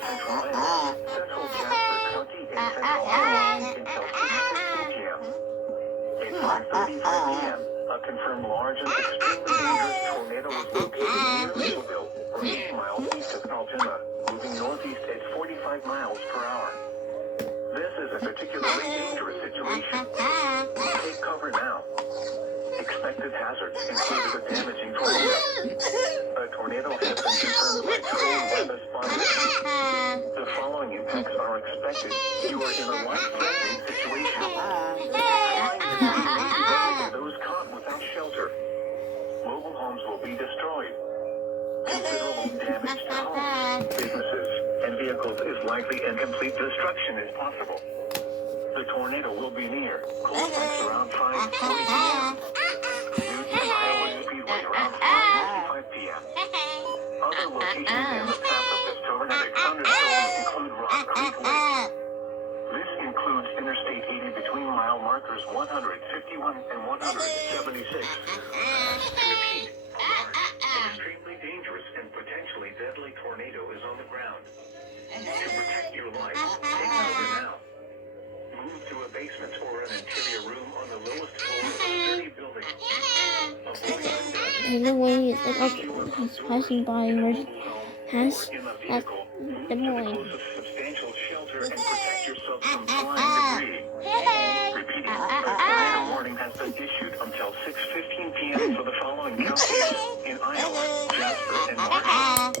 central Iowa, central Jasper County, and central Iowa until 6:15 p.m. At 5:35 p.m., a confirmed large and extremely dangerous tornado was located near Louisville, or 8 miles east of Altoona, moving northeast at 45 miles per hour. This is a particularly dangerous situation. Take cover now. Expected hazards include the damaging tornado. A tornado has been confirmed by cold weather spotting. The following impacts are expected. You are in a life-threatening situation. Trying to save those caught without shelter. Mobile homes will be destroyed. Considerable damage to homes, businesses, and vehicles is likely, and complete destruction is possible. The tornado will be near Colfax around 5:40 p.m. Newton, Iowa Speedway around 5:55 p.m. Other locations in the path of this tornadic thunderstorm include Rock Creek Lake. This includes Interstate 80 between mile markers 151 and 176. To repeat, a large, extremely dangerous, and potentially deadly tornado is on the ground. To protect your life, take cover now. Move to a basement or an interior room on the lowest floor of a sturdy building. Avoid windows. The way he's passing by where has at the point. Closest substantial shelter and protect yourself from flying debris. Repeating, a tornado warning has been issued until 6:15 p.m. for the following counties in Iowa, Jasper, and Marshall.